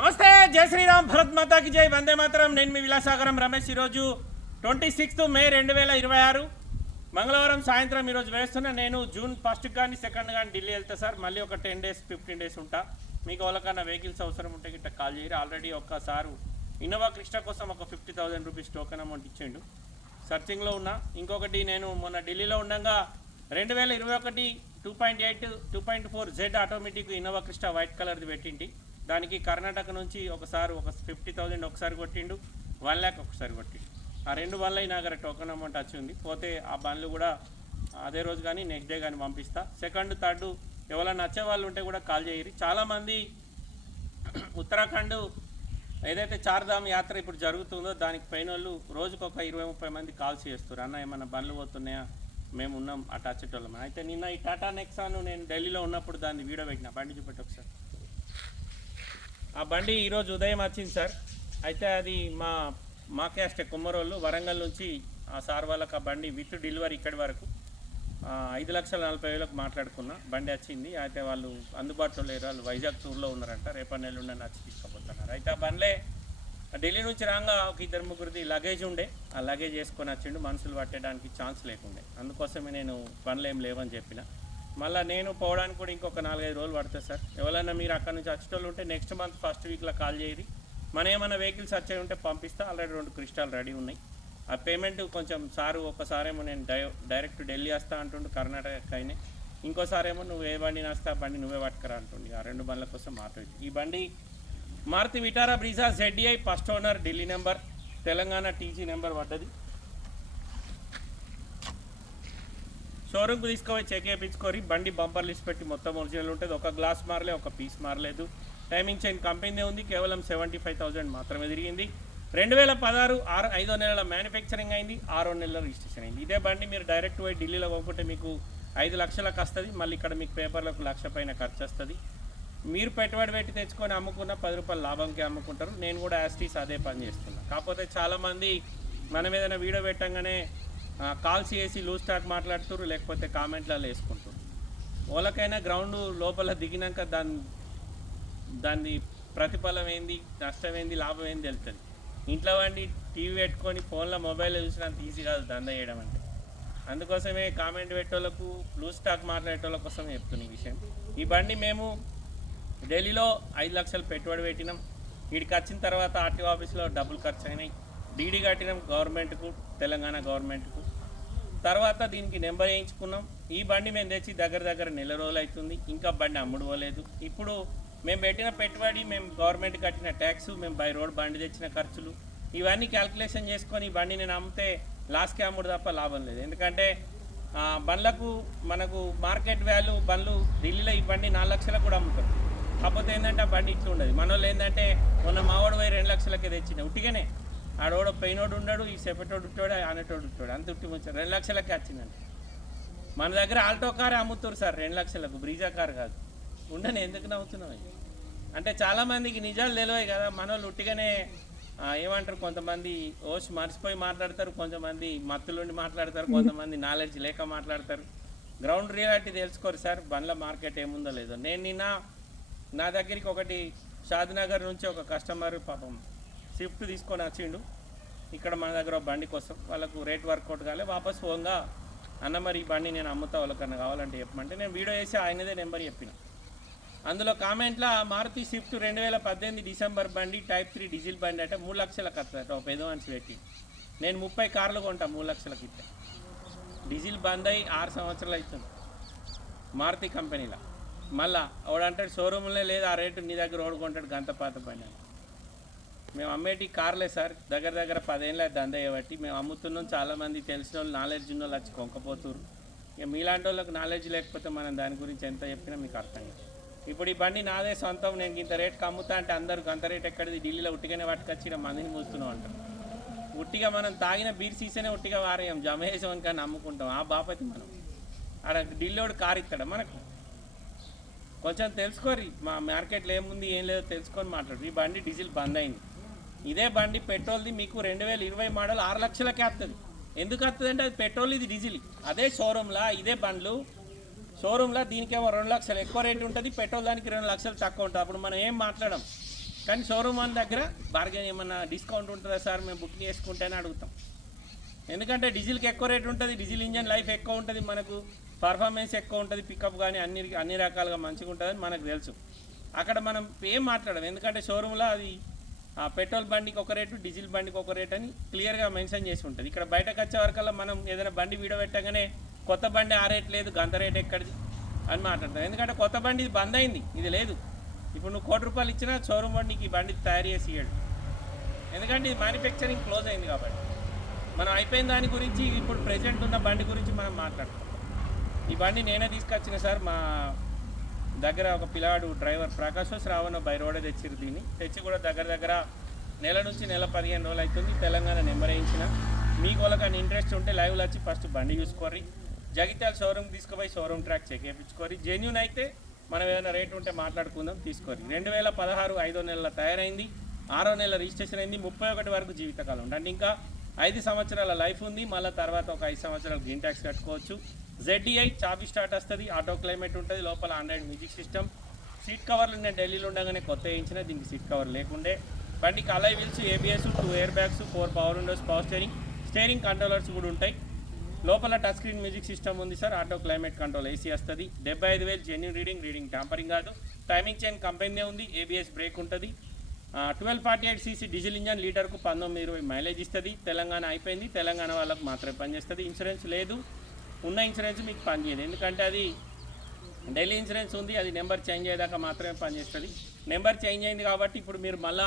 నమస్తే, జై శ్రీరామ్, భరత్ మాతాకి జై, వందే మాతరం. నేను మీ విలాసాగరం రమేష్. ఈరోజు 26 మే 2026 మంగళవారం సాయంత్రం ఈరోజు వేస్తున్నా. నేను జూన్ 1 కానీ 2 కానీ ఢిల్లీ వెళ్తా సార్. మళ్ళీ ఒక 10 డేస్ 15 డేస్ ఉంటా. మీకు వాళ్ళకన్నా వెహికల్స్ అవసరం ఉంటే గిట్ట కాల్ చేయరు. ఆల్రెడీ ఒక్కసారి ఇన్నోవా క్రిస్టా కోసం ఒక 50,000 రూపీస్ టోకెన్ అమౌంట్ ఇచ్చిండు. సర్చింగ్లో ఉన్నా. ఇంకొకటి నేను మొన్న ఢిల్లీలో ఉండగా 2021 2.8 2.4 Z automatic Innova Crysta white కలర్ది పెట్టింటి. దానికి కర్ణాటక నుంచి ఒకసారి ఒక 50,000 ఒకసారి కొట్టిండు, 1 lakh ఒకసారి కొట్టిండు. ఆ 2 బండ్లు నాకు టోకెన్ అమౌంట్ వచ్చింది. పోతే ఆ బండ్లు కూడా అదే రోజు కానీ నెక్స్ట్ డే కానీ పంపిస్తా. సెకండ్ థర్డ్ ఎవరైనా నచ్చే వాళ్ళు ఉంటే కూడా కాల్ చేయరు. చాలామంది ఉత్తరాఖండ్ ఏదైతే చార్ధామ్ యాత్ర ఇప్పుడు జరుగుతుందో దానికి పైన వాళ్ళు రోజుకు ఒక 20-30 మంది కాల్స్ చేస్తారు. అన్న ఏమన్నా బండ్లు పోతున్నాయా, మేము ఉన్నాం అటు వచ్చేటోళ్ళం. అయితే నిన్న ఈ టాటా నెక్సాను నేను ఢిల్లీలో ఉన్నప్పుడు దాన్ని వీడియో పెట్టిన. బండి చూపెట్టి ఒకసారి. ఆ బండి ఈరోజు ఉదయం వచ్చింది సార్. అయితే అది మా క్యాస్టే కుమ్మరోళ్ళు వరంగల్ నుంచి ఆ సార్ వాళ్ళకి ఆ బండి విత్ డెలివరీ ఇక్కడి వరకు 5,40,000 మాట్లాడుకున్నా. బండి వచ్చింది. అయితే వాళ్ళు అందుబాటులో లేరు, వాళ్ళు వైజాగ్ టూర్లో ఉన్నారంట. రేపటి నెలలో వచ్చి తీసుకుపోతున్నారు. అయితే ఆ బండ్లే ఢిల్లీ నుంచి రాగా ఒక 2-3 లగేజ్ ఉండే. ఆ లగేజ్ వేసుకొని వచ్చిండు. మనుషులు పట్టడానికి ఛాన్స్ లేకుండే. అందుకోసమే నేను బండ్లు ఏం లేవని చెప్పిన. మళ్ళీ నేను పోవడానికి కూడా ఇంకొక 4-5 రోజులు పడుతుంది సార్. ఎవరైనా మీరు అక్కడ నుంచి వచ్చేటోళ్ళు ఉంటే నెక్స్ట్ మంత్ ఫస్ట్ వీక్లో కాల్ చేయరి. మన ఏమైనా వెహికల్స్ వచ్చే ఉంటే పంపిస్తా. ఆల్రెడీ 2 క్రిస్టాలు రెడీ ఉన్నాయి. ఆ పేమెంట్ కొంచెం సారు ఒకసారేమో నేను డైరెక్ట్ ఢిల్లీ వస్తా అంటుండు, కర్ణాటక అయినా. ఇంకోసారేమో నువ్వు ఏ బండి వస్తా ఆ బండి నువ్వే పట్టుకురా అంటుండి. ఆ 2 బండ్ల కోసం మాట్లాడి ఈ బండి Maruti Vitara Brezza ZDI first owner, Delhi number, Telangana TG number పడ్డది. షోరూమ్కి తీసుకుపోయి చెక్ చేయించుకోరి. బండి బంపర్ లిస్ట్ పెట్టి మొత్తం ఒరిజినల్ ఉంటుంది. ఒక గ్లాస్ మారలే, ఒక పీస్ మారలేదు. టైమింగ్ చైన్ కంపెనీ ఉంది. కేవలం 75,000 మాత్రమే తిరిగింది. 2016 5వ నెలల మ్యానుఫ్యాక్చరింగ్ అయింది. 6వ నెలల రిజిస్ట్రేషన్ అయింది. ఇదే బండి మీరు డైరెక్ట్ పోయి ఢిల్లీలో కొనుక్కుంటే మీకు 5 లక్షలకు వస్తుంది. మళ్ళీ ఇక్కడ మీకు పేపర్లకు 1 లక్ష పైన ఖర్చు వస్తుంది. మీరు పెట్టుబడి పెట్టి తెచ్చుకొని అమ్ముకున్న 10 రూపాయలు లాభంకి అమ్ముకుంటారు. నేను కూడా యాస్టీస్ అదే పని చేస్తున్నాను. కాకపోతే చాలామంది మనం ఏదైనా వీడియో పెట్టంగానే కాల్స్ చేసి లూజ్ స్టాక్ మాట్లాడుతున్నారు, లేకపోతే కామెంట్లలో వేసుకుంటారు. వాళ్ళకైనా గ్రౌండ్ లోపల దిగినాక దాన్ని ప్రతిఫలం ఏంది, నష్టం ఏంది, లాభం ఏంది తెలుస్తుంది. ఇంట్లో వాడిని టీవీ పెట్టుకొని ఫోన్లో మొబైల్లో చూసినంత ఈజీ కాదు దంద చేయడం అంటే. అందుకోసమే కామెంట్ పెట్టేళ్ళకు లూజ్ స్టాక్ మాట్లాడేటోళ్ళ కోసం చెప్తున్న ఈ విషయం. ఈ బండి మేము ఢిల్లీలో 5 లక్షలు పెట్టుబడి పెట్టినాం. వీడికి వచ్చిన తర్వాత ఆర్టీఓ ఆఫీస్లో డబ్బులు ఖర్చు అయినాయి. డీడీ కట్టినాం గవర్నమెంట్కు, తెలంగాణ గవర్నమెంట్కు. తర్వాత దీనికి నెంబర్ వేయించుకున్నాం. ఈ బండి మేము తెచ్చి దగ్గర నెల రోజులు అవుతుంది. ఇంకా బండి అమ్ముడు పోలేదు. ఇప్పుడు మేము పెట్టిన పెట్టుబడి, మేము గవర్నమెంట్ కట్టిన ట్యాక్స్, మేము బై రోడ్ బండి తెచ్చిన ఖర్చులు ఇవన్నీ క్యాల్కులేషన్ చేసుకొని ఈ బండి నేను అమ్మితే లాస్కే అమ్ముడు తప్ప లాభం లేదు. ఎందుకంటే బండ్లకు మనకు మార్కెట్ వాల్యూ బండ్లు ఢిల్లీలో ఈ బండి 4 లక్షలకు కూడా అమ్ముతారు. కాకపోతే ఏంటంటే ఆ బండి ఇట్లా ఉండదు. మన వాళ్ళు ఏంటంటే మొన్న మావాడు 2 లక్షలకే తెచ్చిన ఉట్టిగానే. ఆడోడు పెయినోడు ఉన్నాడు, ఈ సెపటోడు ఉంటాడు, ఆనటోడు ఉంటాడు, అంత ఉట్టి ముంచాడు. 2 లక్షలకే వచ్చిందండి. మన దగ్గర ఆల్టో కార్ అమ్ముతారు సార్ 2 లక్షలకు, బ్రీజా కార్ కాదు. ఉండని ఎందుకు నవ్వుతున్నావు అంటే చాలామందికి నిజాలు తెలివే కదా. మన వాళ్ళు ఉట్టిగానే ఏమంటారు, కొంతమంది ఓష్ మర్చిపోయి మాట్లాడతారు, కొంతమంది మత్తులుండి మాట్లాడతారు, కొంతమంది నాలెడ్జ్ లేక మాట్లాడతారు. గ్రౌండ్ రియాలిటీ తెలుసుకోరు సార్. బండ్ల మార్కెట్ ఏముందో లేదో. నేను నిన్న నా దగ్గరికి ఒకటి షాద్నగర్ నుంచి ఒక కస్టమర్ పాపం స్విఫ్ట్ తీసుకొని వచ్చిండు. ఇక్కడ మన దగ్గర బండి కోసం వాళ్ళకు రేట్ వర్కౌట్ కాలే. వాపస్ పోగా అన్న మరి ఈ బండి నేను అమ్ముతా, వాళ్ళకన్నా కావాలంటే చెప్పమంటే నేను వీడియో వేసి ఆయనదే నెంబర్ చెప్పిన. అందులో కామెంట్లో మారుతి స్విఫ్ట్ 2018 డిసెంబర్ బండి టైప్ 3 డీజిల్ బండి అంటే 3 లక్షలకు వస్తుంది. ఒక పెద్ద మనిషి పెట్టి నేను 30 కార్లు కొంటా 3 లక్షలకి ఇస్తే. డీజిల్ బంద్ అయ్యి 6 సంవత్సరాలు అవుతుంది మారుతి కంపెనీలో. మళ్ళా వాడంటాడు షోరూమ్లో లేదు ఆ రేటు, నీ దగ్గర ఓడుకుంటాడు గంత పాత బండి అని. మేము అమ్మేటి కార్లే సార్. దగ్గర 10 ఏళ్ళ దంద చేయబట్టి మేము అమ్ముతున్నాం. చాలామంది తెలిసిన వాళ్ళు, నాలెడ్జ్ ఉన్న వాళ్ళు వచ్చి కొంకపోతురు. ఇక మీలాంటి వాళ్ళకి నాలెడ్జ్ లేకపోతే మనం దాని గురించి ఎంత చెప్పినా మీకు అర్థం కాదు. ఇప్పుడు ఈ బండి నాదే సొంతం, నేను ఇంత రేట్కి అమ్ముతా అంటే అందరూ గంత రేట్ ఎక్కడిది, ఢిల్లీలో ఉట్టిగానే పట్టుకొచ్చి ఇక్కడ మందిని మూస్తున్నాం అంటారు. ఉట్టిగా మనం తాగిన బీర్ సీసనే ఉట్టిగా వారేయం, జమ చేసామని కానీ అమ్ముకుంటాం. ఆ బాపతి మనం ఆడ ఢిల్లీలోడు కారు ఇస్తాడు మనకు. కొంచెం తెలుసుకోరి మా మార్కెట్లో ఏముంది ఏం లేదో తెలుసుకొని మాట్లాడు. ఈ బండి డీజిల్ బంద్ అయింది. ఇదే బండి పెట్రోల్ది మీకు 2020 మోడల్ 6 లక్షలకే వస్తుంది. ఎందుకు వస్తుంది అంటే అది పెట్రోల్, ఇది డీజిల్. అదే షోరూమ్లో ఇదే బండ్లు షోరూమ్లో దీనికేమో 2 లక్షలు ఎక్కువ రేటు ఉంటుంది, పెట్రోల్ దానికి 2 లక్షలు తక్కువ ఉంటుంది. అప్పుడు మనం ఏం మాట్లాడడం. కానీ షోరూమ్ వాళ్ళ దగ్గర బార్గెన్ ఏమన్నా డిస్కౌంట్ ఉంటుందా సార్ మేము బుకింగ్ చేసుకుంటేనే అడుగుతాం. ఎందుకంటే డీజిల్కి ఎక్కువ రేట్ ఉంటుంది, డీజిల్ ఇంజన్ లైఫ్ ఎక్కువ ఉంటుంది, మనకు పర్ఫార్మెన్స్ ఎక్కువ ఉంటుంది, పికప్ కానీ అన్ని రకాలుగా మంచిగా ఉంటుందని మనకు తెలుసు. అక్కడ మనం ఏం మాట్లాడము, ఎందుకంటే షోరూంలో అది పెట్రోల్ బండికి ఒక రేటు, డీజిల్ బండికి ఒక రేట్ అని క్లియర్గా మెన్షన్ చేసి ఉంటుంది. ఇక్కడ బయటకు వచ్చే వరకల్లా మనం ఏదైనా బండి వీడియో పెట్టగానే కొత్త బండి ఆ రేట్ లేదు, గంత రేట్ ఎక్కడిది అని మాట్లాడతాం. ఎందుకంటే కొత్త బండి ఇది బంద్ అయింది, ఇది లేదు. ఇప్పుడు నువ్వు ₹1,00,00,000 ఇచ్చినా షోరూమ్ బండికి ఈ బండి తయారు చేసి ఇవ్వడు, ఎందుకంటే ఇది మ్యానుఫ్యాక్చరింగ్ క్లోజ్ అయింది కాబట్టి. మనం అయిపోయిన దాని గురించి ఇప్పుడు ప్రెజెంట్ ఉన్న బండి గురించి మనం మాట్లాడుతాం. ఈ బండి నేనే తీసుకొచ్చిన సార్, మా దగ్గర ఒక పిల్లాడు డ్రైవర్ ప్రకాశ్ శ్రావణ బై రోడే తెచ్చిరు. దీన్ని తెచ్చి కూడా దగ్గర నెల నుంచి నెల 15 రోజులు అవుతుంది. తెలంగాణ నెంబర్ వేయించిన. మీకు వాళ్ళకి ఇంట్రెస్ట్ ఉంటే లైవ్లో వచ్చి ఫస్ట్ బండి చూసుకోరి, జగిత్యాల షోరూమ్కి తీసుకుపోయి షోరూమ్ ట్రాక్ చెక్ చేయించుకోరి. జెన్యూన్ అయితే మనం ఏదైనా రేట్ ఉంటే మాట్లాడుకుందాం, తీసుకోరి. 2016 5వ నెలల తయారైంది, 6వ నెల రిజిస్ట్రేషన్ అయింది, 31 వరకు జీవితకాలం ఉంటుంది. అంటే ఇంకా 5 సంవత్సరాల లైఫ్ ఉంది. మళ్ళీ తర్వాత ఒక 5 సంవత్సరాలు గ్రీన్ ట్యాక్స్ కట్టుకోవచ్చు. ZDI చాబీ స్టార్ట్ వస్తుంది, ఆటో క్లైమేట్ ఉంటుంది, లోపల ఆండ్రాయిడ్ మ్యూజిక్ సిస్టమ్. సీట్ కవర్లు నేను ఢిల్లీలో ఉండగానే కొత్త వేయించిన, దీనికి సీట్ కవర్ లేకుండే. బండికి అలై wheels, ABS, 2 air bags, 4 power Windows, power steering controllers కూడా ఉంటాయి. లోపల టచ్ స్క్రీన్ మ్యూజిక్ సిస్టమ్ ఉంది sir, auto climate control AC వస్తుంది. 75,000 జెన్యూన్ రీడింగ్ ట్యాంపరింగ్ కాదు. టైమింగ్ చైన్ కంపెనీ ఉంది, ABS బ్రేక్ ఉంటుంది. 1248cc డీజిల్ ఇంజన్, లీటర్కు 19-20 మైలేజ్ ఇస్తుంది. తెలంగాణ అయిపోయింది, తెలంగాణ వాళ్ళకు మాత్రమే పనిచేస్తుంది. ఇన్సూరెన్స్ లేదు, ఉన్న ఇన్సూరెన్స్ మీకు పనిచేయదు, ఎందుకంటే అది ఢిల్లీ ఇన్సూరెన్స్ ఉంది, అది నెంబర్ చేంజ్ అయ్యేదాకా మాత్రమే పనిచేస్తుంది. నెంబర్ చేంజ్ అయింది కాబట్టి ఇప్పుడు మీరు మళ్ళీ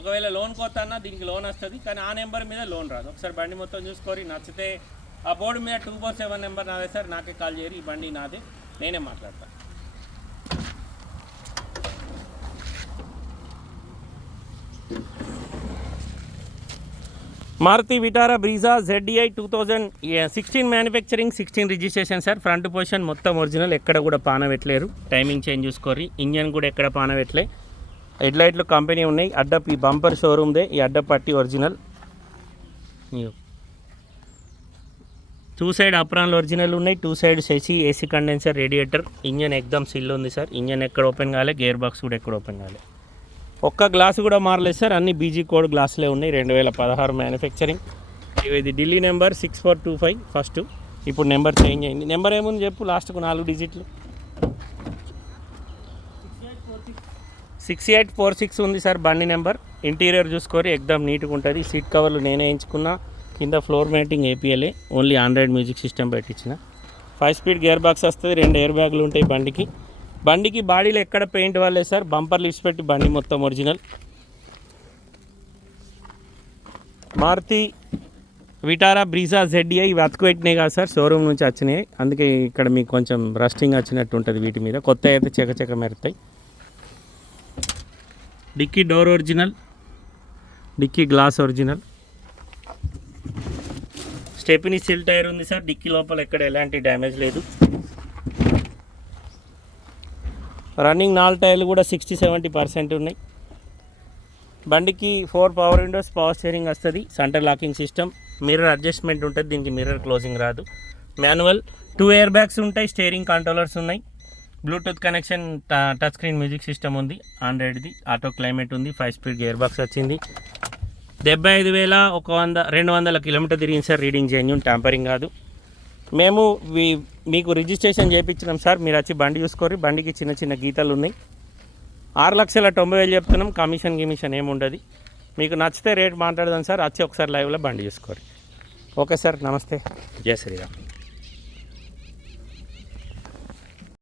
ఒకవేళ లోన్ కొత్తన్నా దీనికి లోన్ వస్తుంది, కానీ ఆ నెంబర్ మీద లోన్ రాదు. ఒకసారి బండి మొత్తం చూసుకొని నచ్చితే ఆ బోర్డు మీద 247 నెంబర్ నాదే సార్, నాకే కాల్ చేయరు, ఈ బండి నాదే, నేనే మాట్లాడతాను. Maruti Vitara Brezza ZDI 2016 manufacturing, 16 registration sir. Front position మొత్తం ఒరిజినల్, ఎక్కడ కూడా పానబెట్టలేరు. టైమింగ్ చేంజ్ చూసుకోరి, ఇంజన్ కూడా ఎక్కడ పానబెట్టలే. హెడ్ లైట్లు కంపెనీ ఉన్నాయి. అడ్డప్ ఈ బంపర్ షోరూమ్దే, ఈ అడ్డప్ పట్టి ఒరిజినల్. 2 సైడ్ అప్రాన్లు ఒరిజినల్ ఉన్నాయి. 2 సైడ్ సెసి, AC కండెన్సర్, రేడియేటర్. ఇంజన్ ఎక్దమ్ సిల్ ఉంది సార్, ఇంజన్ ఎక్కడ ఓపెన్ కాలే, గేర్ బాక్స్ కూడా ఎక్కడ ఓపెన్ కాలే. ఒక్క గ్లాసు కూడా మారలేదు సార్, అన్ని BG కోడ్ గ్లాసులే ఉన్నాయి. 2016 మ్యానుఫ్యాక్చరింగ్. ఇది ఢిల్లీ నెంబర్ 6425 ఫస్ట్, ఇప్పుడు నెంబర్ చేంజ్ అయింది. నెంబర్ ఏముంది చెప్పు, లాస్ట్కు 4 డిజిట్లు. 6846 ఉంది సార్ బండి నెంబర్. ఇంటీరియర్ చూసుకొని ఎక్దమ్ నీట్గా ఉంటుంది. సీట్ కవర్లు నేనే ఎంచుకున్నా, కింద floor matting APLA, only android music system పెట్టించిన. 5 స్పీడ్ గేర్ బాక్స్ వస్తుంది, 2 ఎయిర్ బ్యాగులు ఉంటాయి బండికి. బండికి బాడీలో ఎక్కడ పెయింట్ వాళ్ళే సార్, బంపర్ లిస్ట్ పెట్టి బండి మొత్తం original. Maruti Vitara Brezza ZDI ఇవి అతుకు పెట్టినాయి కాదు సార్, షోరూమ్ నుంచి వచ్చినాయి, అందుకే ఇక్కడ మీకు కొంచెం రస్టింగ్ వచ్చినట్టు ఉంటుంది వీటి మీద. కొత్త అయితే చెక్క మెరుతాయి. Dicky door original, dicky glass original. Stepney seal tyre ఉంది సార్, డిక్కీ లోపల ఎక్కడ ఎలాంటి డ్యామేజ్ లేదు. రన్నింగ్ 4 టైర్లు కూడా 60-70% ఉన్నాయి. బండికి 4 పవర్ విండోస్, పవర్ స్టీరింగ్ వస్తుంది, centre locking system, mirror adjustment ఉంటుంది, దీనికి మిర్రర్ క్లోజింగ్ రాదు. మాన్యువల్, 2 ఎయిర్ బ్యాగ్స్ ఉంటాయి, స్టీరింగ్ కంట్రోలర్స్ ఉన్నాయి, Bluetooth connection, touch screen music system ఉంది, ఆండ్రాయిడ్ది, ఆటో క్లైమేట్ ఉంది, 5 స్పీడ్ గేర్ బాక్స్ వచ్చింది. 75,200 కిలోమీటర్ తిరిగింది సార్, రీడింగ్ జెన్యూన్, ట్యాంపరింగ్ కాదు. మేము మీకు రిజిస్ట్రేషన్ చేయించినాం సార్, మీరు వచ్చి బండి చూసుకోరి. బండికి చిన్న గీతలు ఉన్నాయి. 6,90,000 చెప్తున్నాం, కమిషన్ ఏముండదు. మీకు నచ్చితే రేట్ మాట్లాడదాం సార్, వచ్చి ఒకసారి లైవ్లో బండి చూసుకోరి. ఓకే సార్, నమస్తే, జై శ్రీరామ్.